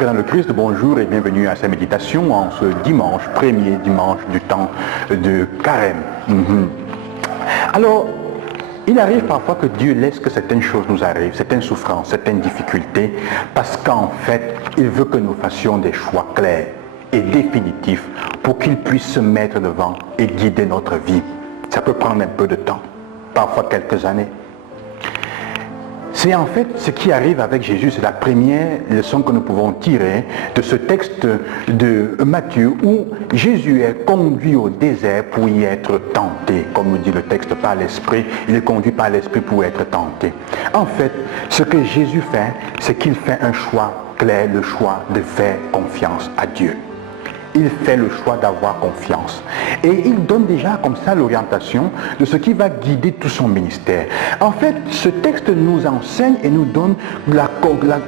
frères dans le Christ, bonjour et bienvenue à cette méditation en ce dimanche, premier dimanche du temps de Carême. Alors, il arrive parfois que Dieu laisse que certaines choses nous arrivent, certaines souffrances, certaines difficultés, parce qu'en fait, il veut que nous fassions des choix clairs et définitifs pour qu'il puisse se mettre devant et guider notre vie. Ça peut prendre un peu de temps, parfois quelques années. C'est en fait ce qui arrive avec Jésus, c'est la première leçon que nous pouvons tirer de ce texte de Matthieu où Jésus est conduit au désert pour y être tenté. Comme nous dit le texte par l'Esprit, il est conduit par l'Esprit pour être tenté. En fait, ce que Jésus fait, c'est qu'il fait un choix clair, le choix de faire confiance à Dieu. Il fait le choix d'avoir confiance. Et il donne déjà comme ça l'orientation de ce qui va guider tout son ministère. En fait, ce texte nous enseigne et nous donne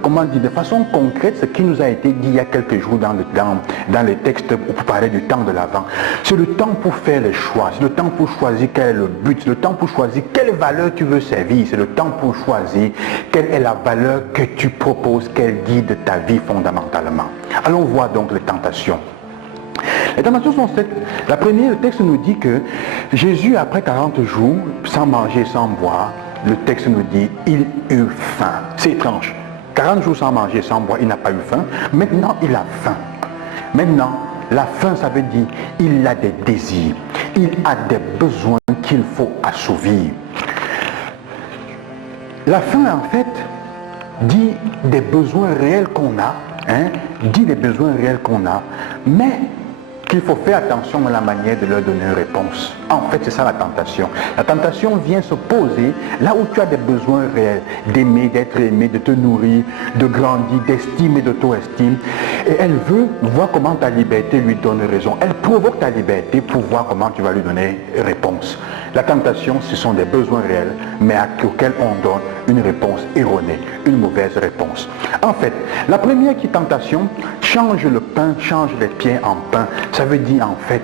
comment dire, de façon concrète ce qui nous a été dit il y a quelques jours dans les textes pour parler du temps de l'Avent. C'est le temps pour faire les choix, c'est le temps pour choisir quel est le but, c'est le temps pour choisir quelle valeur tu veux servir, c'est le temps pour choisir quelle est la valeur que tu proposes, qu'elle guide ta vie fondamentalement. Allons voir donc les tentations. Les tentations sont sept. La première, le texte nous dit que Jésus, après 40 jours, sans manger, sans boire, le texte nous dit, il eut faim. C'est étrange. 40 jours sans manger, sans boire, il n'a pas eu faim. Maintenant, il a faim. Maintenant, la faim, ça veut dire, il a des désirs. Il a des besoins qu'il faut assouvir. La faim, en fait, dit des besoins réels qu'on a, dit des besoins réels qu'on a, mais qu'il faut faire attention à la manière de leur donner une réponse. En fait, c'est ça la tentation. La tentation vient se poser là où tu as des besoins réels, d'aimer, d'être aimé, de te nourrir, de grandir, d'estime et d'auto-estime. Et elle veut voir comment ta liberté lui donne raison. Elle provoque ta liberté pour voir comment tu vas lui donner réponse. La tentation, ce sont des besoins réels, mais auxquels on donne une réponse erronée, une mauvaise réponse. En fait, la première tentation, change le pain, change les pieds en pain. Ça veut dire en fait,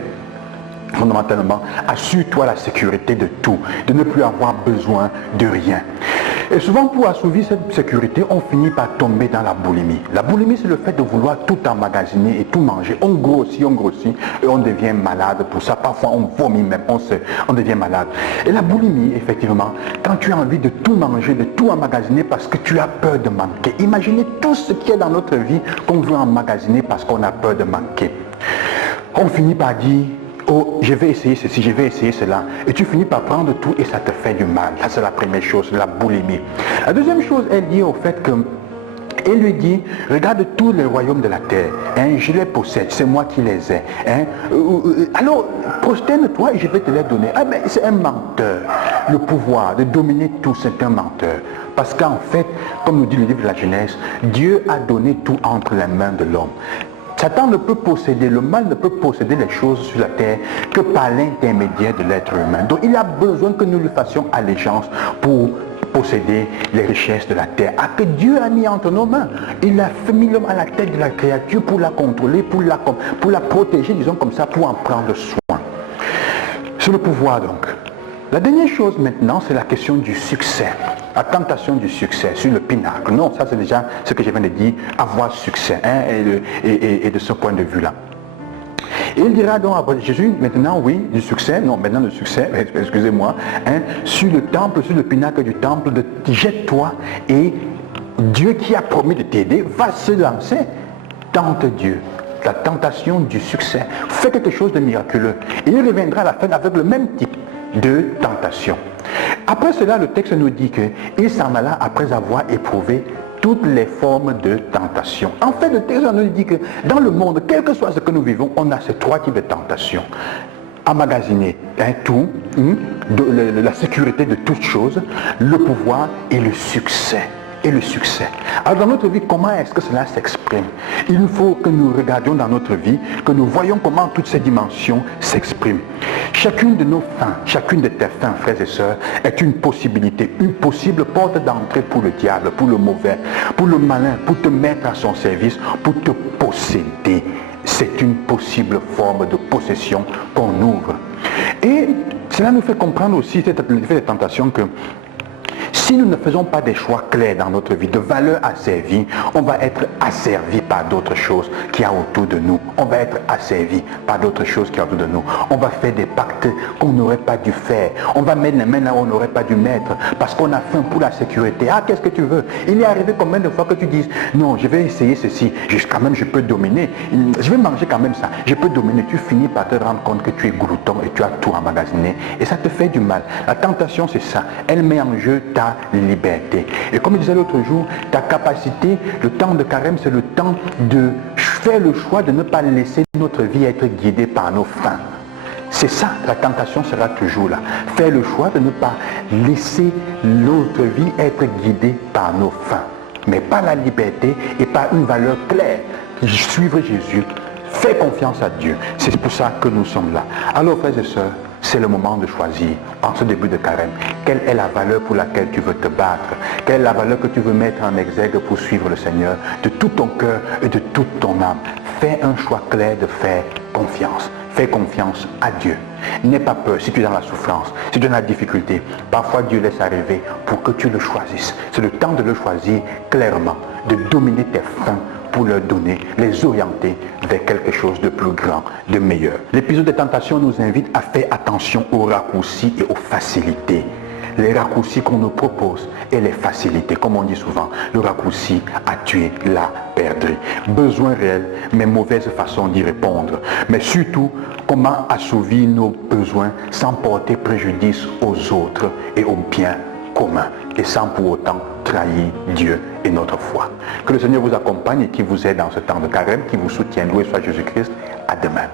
fondamentalement, assure-toi la sécurité de tout, de ne plus avoir besoin de rien. Et souvent, pour assouvir cette sécurité, on finit par tomber dans la boulimie. La boulimie, c'est le fait de vouloir tout emmagasiner et tout manger. On grossit et on devient malade pour ça. Parfois, on vomit même, on devient malade. Et la boulimie, effectivement, quand tu as envie de tout manger, de tout emmagasiner parce que tu as peur de manquer. Imaginez tout ce qui est dans notre vie qu'on veut emmagasiner parce qu'on a peur de manquer. On finit par dire, oh, je vais essayer ceci, je vais essayer cela. Et tu finis par prendre tout et ça te fait du mal. Ça, c'est la première chose, la boulimie. La deuxième chose, elle dit au fait que, elle lui dit, regarde tous les royaumes de la terre, je les possède, c'est moi qui les ai. Alors, prosterne-toi et je vais te les donner. Ah mais c'est un menteur. Le pouvoir de dominer tout, c'est un menteur. Parce qu'en fait, comme nous dit le livre de la Genèse, Dieu a donné tout entre les mains de l'homme. Satan ne peut posséder, le mal ne peut posséder les choses sur la terre que par l'intermédiaire de l'être humain. Donc il a besoin que nous lui fassions allégeance pour posséder les richesses de la terre. Que Dieu a mis entre nos mains. Il a mis l'homme à la tête de la créature pour la contrôler, pour la protéger, disons comme ça, pour en prendre soin. C'est le pouvoir donc. La dernière chose maintenant, c'est la question du succès. La tentation du succès sur le pinacle. Non, ça c'est déjà ce que je viens de dire, avoir succès. Et de ce point de vue-là. Et il dira donc à Jésus, maintenant oui, du succès, non, maintenant le succès, excusez-moi, sur le temple, sur le pinacle du temple, jette-toi et Dieu qui a promis de t'aider va se lancer. Tente Dieu. La tentation du succès. Fais quelque chose de miraculeux. Et il reviendra à la fin avec le même type de tentation. Après cela, le texte nous dit qu'il s'en alla après avoir éprouvé toutes les formes de tentation. En fait, le texte nous dit que dans le monde, quel que soit ce que nous vivons, on a ces trois types de tentations. Emmagasiner tout, la sécurité de toutes choses, le pouvoir et le succès. Et le succès. Alors dans notre vie, comment est-ce que cela s'exprime? Il faut que nous regardions dans notre vie, que nous voyons comment toutes ces dimensions s'expriment. Chacune de nos fins, chacune de tes fins, frères et sœurs, est une possibilité, une possible porte d'entrée pour le diable, pour le mauvais, pour le malin, pour te mettre à son service, pour te posséder. C'est une possible forme de possession qu'on ouvre. Et cela nous fait comprendre aussi, cette tentation, que Si nous ne faisons pas des choix clairs dans notre vie, de valeurs asservies, on va être asservi par d'autres choses qu'il y a autour de nous. On va être asservi par d'autres choses qu'il y a autour de nous. On va faire des pactes qu'on n'aurait pas dû faire. On va mettre les mains là où on n'aurait pas dû mettre parce qu'on a faim pour la sécurité. Ah, qu'est-ce que tu veux? Il est arrivé combien de fois que tu dises, non, je vais essayer ceci, quand même je peux dominer, je vais manger quand même ça, je peux dominer. Tu finis par te rendre compte que tu es glouton et tu as tout emmagasiné et ça te fait du mal. La tentation, c'est ça. Elle met en jeu ta liberté. Et comme je disais l'autre jour, ta capacité, le temps de carême, c'est le temps de faire le choix de ne pas laisser notre vie être guidée par nos fins. C'est ça, la tentation sera toujours là. Faire le choix de ne pas laisser notre vie être guidée par nos fins, mais par la liberté et par une valeur claire. Suivre Jésus, faire confiance à Dieu. C'est pour ça que nous sommes là. Alors, frères et sœurs, c'est le moment de choisir, en ce début de carême, quelle est la valeur pour laquelle tu veux te battre, quelle est la valeur que tu veux mettre en exergue pour suivre le Seigneur de tout ton cœur et de toute ton âme. Fais un choix clair de faire confiance. Fais confiance à Dieu. N'aie pas peur si tu es dans la souffrance, si tu es dans la difficulté. Parfois Dieu laisse arriver pour que tu le choisisses. C'est le temps de le choisir clairement, de dominer tes fins pour leur donner, les orienter vers quelque chose de plus grand, de meilleur. L'épisode des tentations nous invite à faire attention aux raccourcis et aux facilités. Les raccourcis qu'on nous propose et les facilités, comme on dit souvent, le raccourci a tué la perdrix. Besoin réel, mais mauvaise façon d'y répondre. Mais surtout, comment assouvir nos besoins sans porter préjudice aux autres et au bien commun et sans pour autant trahir Dieu et notre foi. Que le Seigneur vous accompagne et qui vous aide dans ce temps de carême, qui vous soutienne. Loué soit Jésus-Christ. À demain.